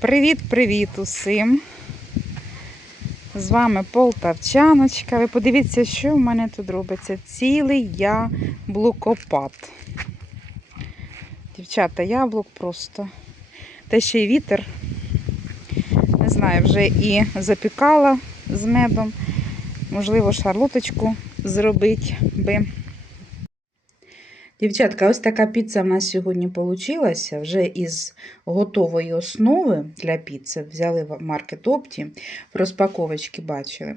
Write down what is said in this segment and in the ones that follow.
Привіт-привіт усім! З вами Полтавчаночка. Ви подивіться, що в мене тут робиться. Цілий яблукопад. Дівчата, яблук просто. Та ще й вітер. Не знаю, вже і запікала з медом. Можливо, шарлоточку зробити би. Дівчатка, ось така піца в нас сьогодні вийшла. Вже із готової основи для піци взяли в маркет Опті, в розпаковочці бачили.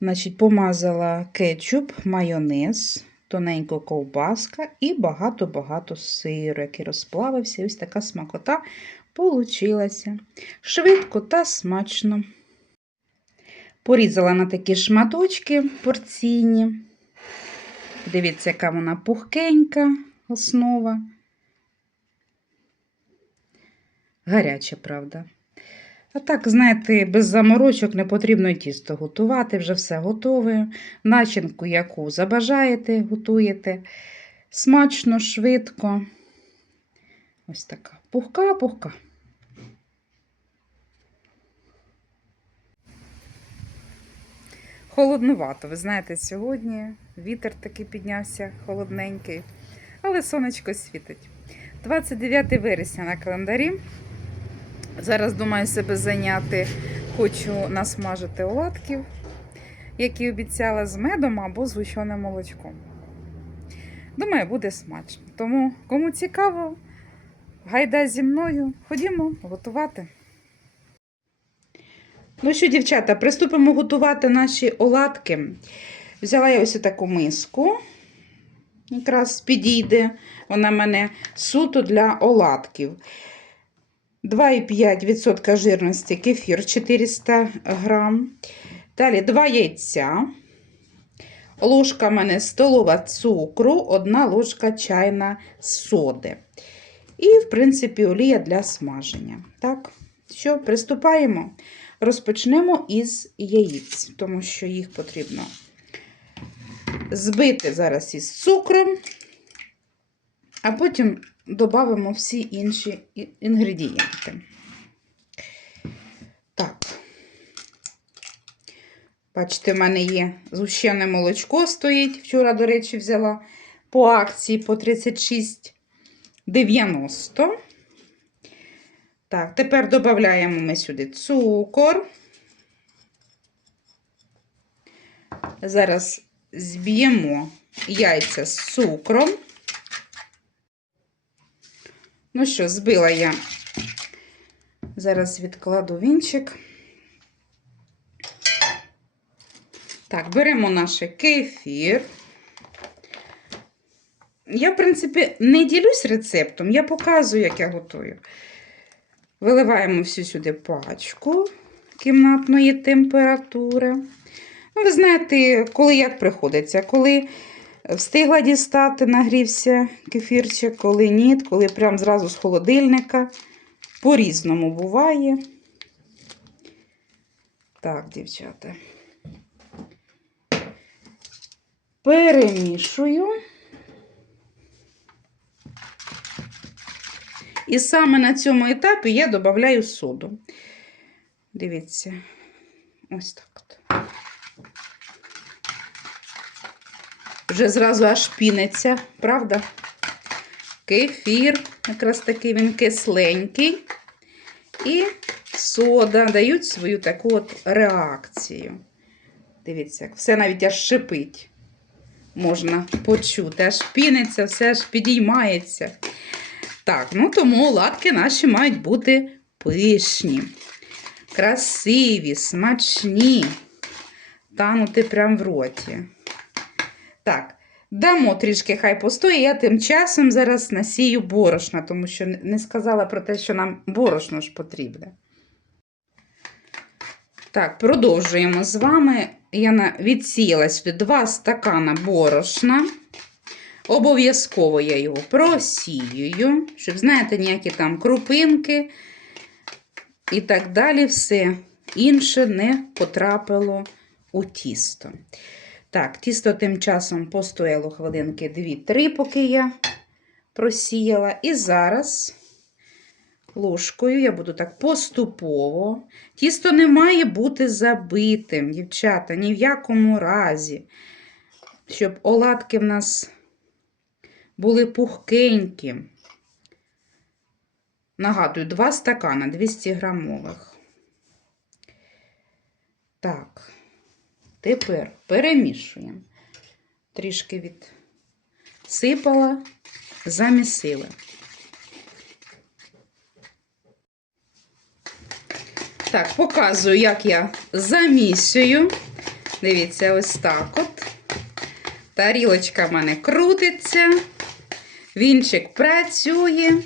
Значить, помазала кетчуп, майонез, тоненько ковбаска і багато-багато сиру, який розплавився. Ось така смакота получилася. Швидко та смачно. Порізала на такі шматочки порційні. Дивіться, яка вона пухкенька основа. Гаряча, правда. А так, знаєте, без заморочок не потрібно тісто готувати, вже все готове. Начинку, яку забажаєте, готуєте. Смачно, швидко. Ось така пухка-пухка. Холоднувато, ви знаєте, сьогодні вітер такий піднявся холодненький, але сонечко світить. 29 вересня на календарі. Зараз думаю себе зайняти. Хочу насмажити оладків, які обіцяла з медом або з гущеним молочком. Думаю, буде смачно. Тому, кому цікаво, гайда зі мною, ходімо готувати. Ну що, дівчата, приступимо готувати наші оладки. Взяла я ось таку миску. Якраз підійде вона мене суто для оладків. 2,5% жирності кефір 400 грам. Далі 2 яйця. Ложка в мене столова цукру, 1 ложка чайна соди. І, в принципі, олія для смаження. Так, що, приступаємо. Розпочнемо із яєць, тому що їх потрібно збити зараз із цукром, а потім додамо всі інші інгредієнти. Так, бачите, в мене є згущене молочко стоїть. Вчора, до речі, взяла по акції по 36,90. Так, тепер додаємо ми сюди цукор. Зараз зб'ємо яйця з цукром. Ну що, збила я. Зараз відкладу вінчик. Так, беремо наш кефір. Я, в принципі, не ділюсь рецептом, я показую, як я готую. Виливаємо всю сюди пачку кімнатної температури. Ну, ви знаєте, коли як приходиться, коли встигла дістати, нагрівся кефірчик, коли ні, коли прям зразу з холодильника. По-різному буває. Так, дівчата. Перемішую. І саме на цьому етапі я додаю соду. Дивіться, ось так. от. Вже зразу аж піниться, правда? Кефір, якраз такий він кисленький. І сода дають свою таку от реакцію. Дивіться, все навіть аж шипить. Можна почути, аж піниться, все аж підіймається. Так, ну тому оладки наші мають бути пишні, красиві, смачні, танути прямо в роті. Так, дамо трішки хай постоє, я тим часом зараз насію борошна, тому що не сказала про те, що нам борошно ж потрібне. Так, продовжуємо з вами. Я відсіяла сюди 2 стакана борошна. Обов'язково я його просіюю, щоб, знаєте, ніякі там крупинки і так далі, все інше не потрапило у тісто. Так, тісто тим часом постояло хвилинки 2-3, поки я просіяла. І зараз ложкою. Я буду так поступово. Тісто не має бути забитим, дівчата, ні в якому разі. Щоб оладки в нас були пухкенькі. Нагадую, 2 стакана 200 грамових. Так, тепер перемішуємо. Трішки відсипала, замісила. Так, показую, як я замісюю. Дивіться, ось так от. Тарілочка в мене крутиться, вінчик працює.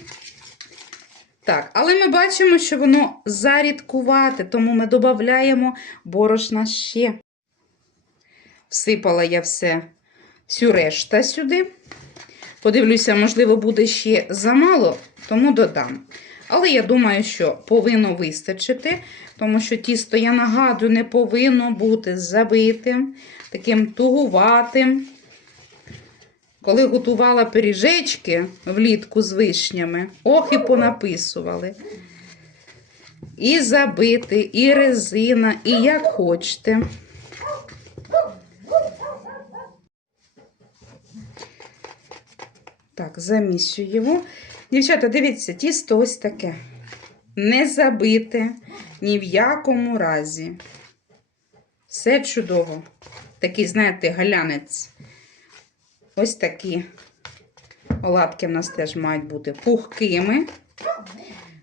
Так, але ми бачимо, що воно зарідкувате, тому ми додаємо борошна ще. Всипала я все, всю решта сюди. Подивлюся, можливо, буде ще замало, тому додам. Але я думаю, що повинно вистачити, тому що тісто, я нагадую, не повинно бути забитим, таким тугуватим. Коли готувала пиріжечки влітку з вишнями, ох і понаписували. І забити, і резина, і як хочете. Так, замісюємо. Дівчата, дивіться, тісто ось таке. Не забите ні в якому разі. Все чудово. Такий, знаєте, галянець. Ось такі оладки в нас теж мають бути пухкими.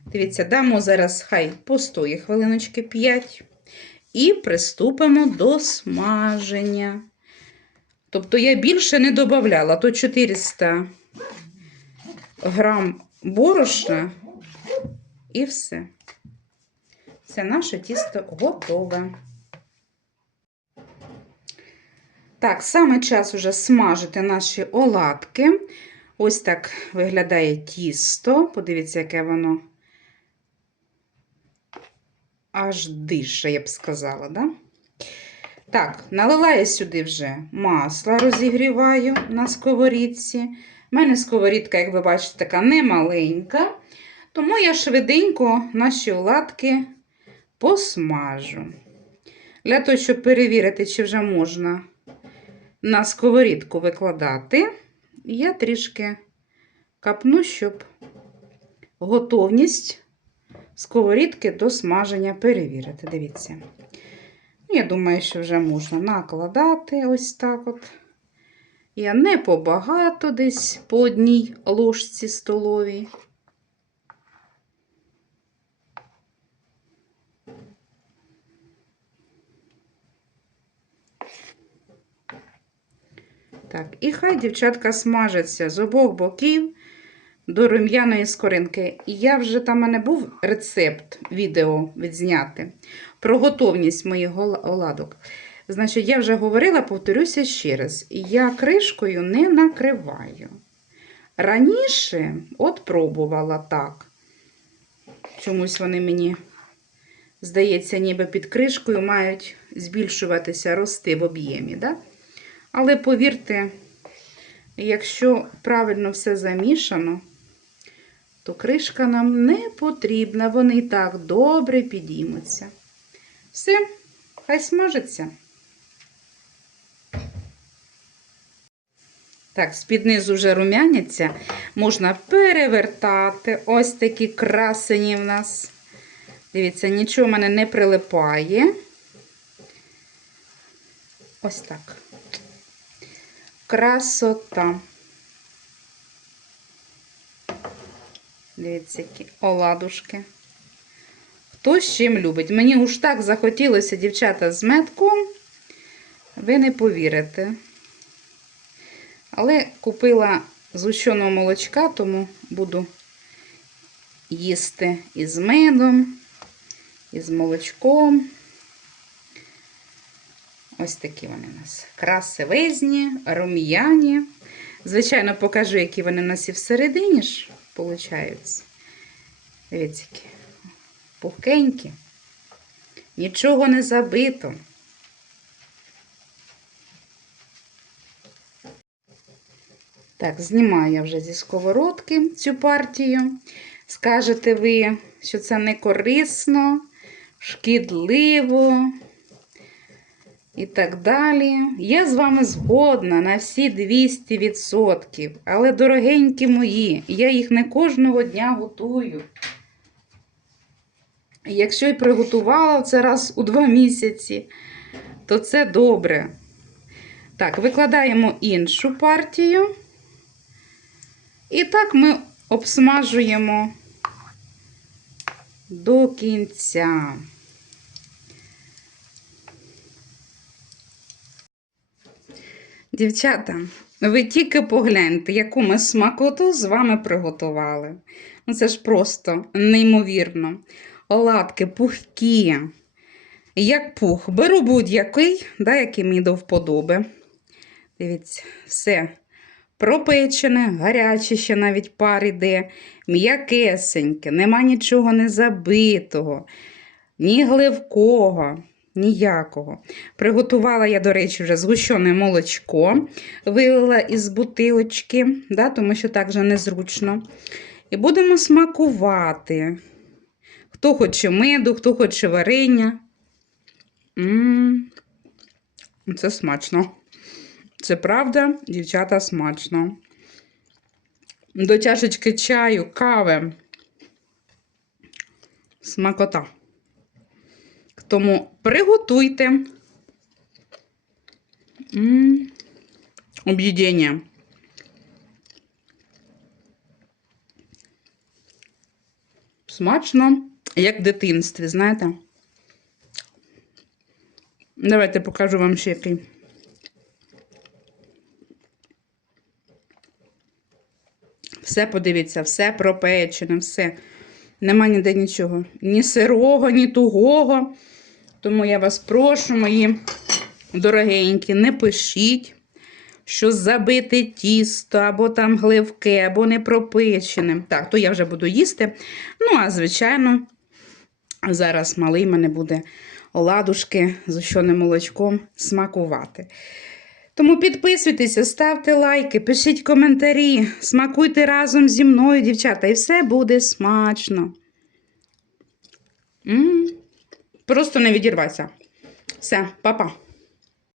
Дивіться, дамо зараз хай постоє хвилиночки 5. І приступимо до смаження. Тобто я більше не додавала, то 400 грам борошна і все. Це наше тісто готове. Так, саме час уже смажити наші оладки. Ось так виглядає тісто. Подивіться, яке воно аж дише, я б сказала, да? Так, налила я сюди вже масло, розігріваю на сковорідці. У мене сковорідка, як ви бачите, така немаленька. Тому я швиденько наші оладки посмажу. Для того, щоб перевірити, чи вже можна на сковорідку викладати, я трішки капну, щоб готовність сковорідки до смаження перевірити. Дивіться. Я думаю, що вже можна накладати ось так от. Я не побагато десь по одній ложці столовій. Так, і хай дівчатка смажаться з обох боків до рум'яної скоринки. І я вже там у мене був рецепт відео відзняти про готовність моїх оладок. Значить, я вже говорила, повторюся ще раз, я кришкою не накриваю. Раніше от пробувала так. Чомусь вони мені, здається, ніби під кришкою мають збільшуватися, рости в об'ємі. Да? Але повірте, якщо правильно все замішано, то кришка нам не потрібна, вони і так добре підіймуться. Все, хай смажиться. Так, з-під низу вже румяняться, можна перевертати. Ось такі красені в нас. Дивіться, нічого в мене не прилипає. Ось так. Красота. Дивіться, які оладушки. Хто з чим любить? Мені уж так захотілося, дівчата, з метком. Ви не повірите. Але купила згущеного молочка, тому буду їсти із медом, із молочком. Ось такі вони у нас красивезні, рум'яні. Звичайно, покажу, які вони у нас і всередині ж получаються. Дивіться, пухкенькі. Нічого не забито. Так, знімаю я вже зі сковородки цю партію. скажете ви, що це не корисно, шкідливо і так далі. Я з вами згодна на всі 200%. Але, дорогенькі мої, я їх не кожного дня готую. Якщо і приготувала це раз у два місяці, то це добре. Так, викладаємо іншу партію. І так ми обсмажуємо до кінця. Дівчата, ви тільки погляньте, яку ми смакоту з вами приготували. Ну, це ж просто неймовірно. Оладки пухкі, як пух. Беру будь-який, да, який мені до вподоби. Дивіться, все пропечене, гаряче, ще навіть пар іде, м'якесеньке, нема нічого не забитого, ні гливкого, ніякого. Приготувала я, до речі, вже згущене молочко, вилила із бутилочки, да, тому що так вже незручно. І будемо смакувати. Хто хоче меду, хто хоче варення. М, Це смачно. Це правда, дівчата, смачно. До чашечки чаю, кави. Смакота. Тому приготуйте. Об'їдення. Смачно, як в дитинстві, знаєте? Давайте покажу вам ще який. Все подивіться, все пропечене, все. Нема ніде нічого. Ні сирого, ні тугого. Тому я вас прошу, мої дорогенькі, не пишіть, що забите тісто, або там гливке, або не пропечене. Так, то я вже буду їсти. Ну, а звичайно, зараз малий мене буде оладушки з ущеним молочком смакувати. Тому підписуйтеся, ставте лайки, пишіть коментарі, смакуйте разом зі мною, дівчата, і все буде смачно. М, Просто не відірвайся. Все, па-па.